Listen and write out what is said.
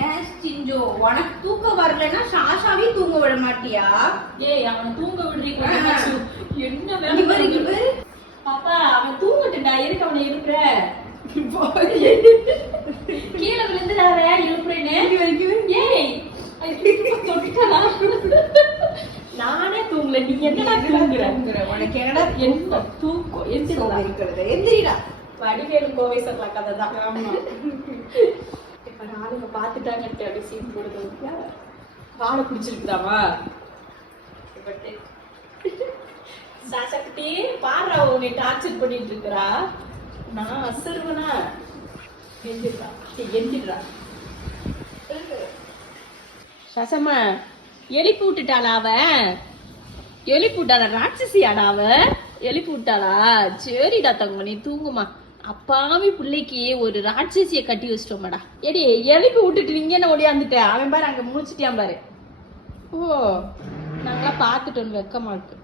ஏன் சிஞ்சோ உனக்கு தூக்கம் வரலன்னா சாஷாவே தூங்க விட மாட்டியா? ஏய் அவனை தூங்க விடுறீங்க என்ன வேலை பாப்பா அவன் தூங்கட்டுண்டா எதுக்கு அவனை எழுப்புற கீழே விழுந்துடாத எழுப்புறேன்னு ஏய் நானே தூங்கல நீ என்னடா தூங்குற உனக்கு என்னடா என்ன தூக்கம் எந்திரிடா வடிவேலு கோவை சொல்ல கதை தான் இப்ப நாளுங்க பாத்துட்டாங்க அப்படி சீன் போடுறது காலை பிடிச்சிருக்குதாமா சாஷா குட்டி பாடுறா உன்னை டார்ச்சர் பண்ணிட்டு இருக்கிறா நான் அசருவனா எந்திரா சசம்மா எழுப்பி விட்டுட்டாளா அவன் எழுப்பி விட்டாளா ராட்சசியாடா அவ எழுப்பி விட்டாளா சரிடா தங்க நீ தூங்குமா அப்பாவி பிள்ளைக்கு ஒரு ராட்சசிய கட்டி வச்சிட்டோமாடா எடி எழுப்பி விட்டுட்டு நீங்க என்ன ஓடியாந்துட்ட அவன் பாரு அங்க முடிச்சிட்டியான் பாரு ஓ நாங்களாம் பாத்துட்டோம் வெக்கமா இருக்கு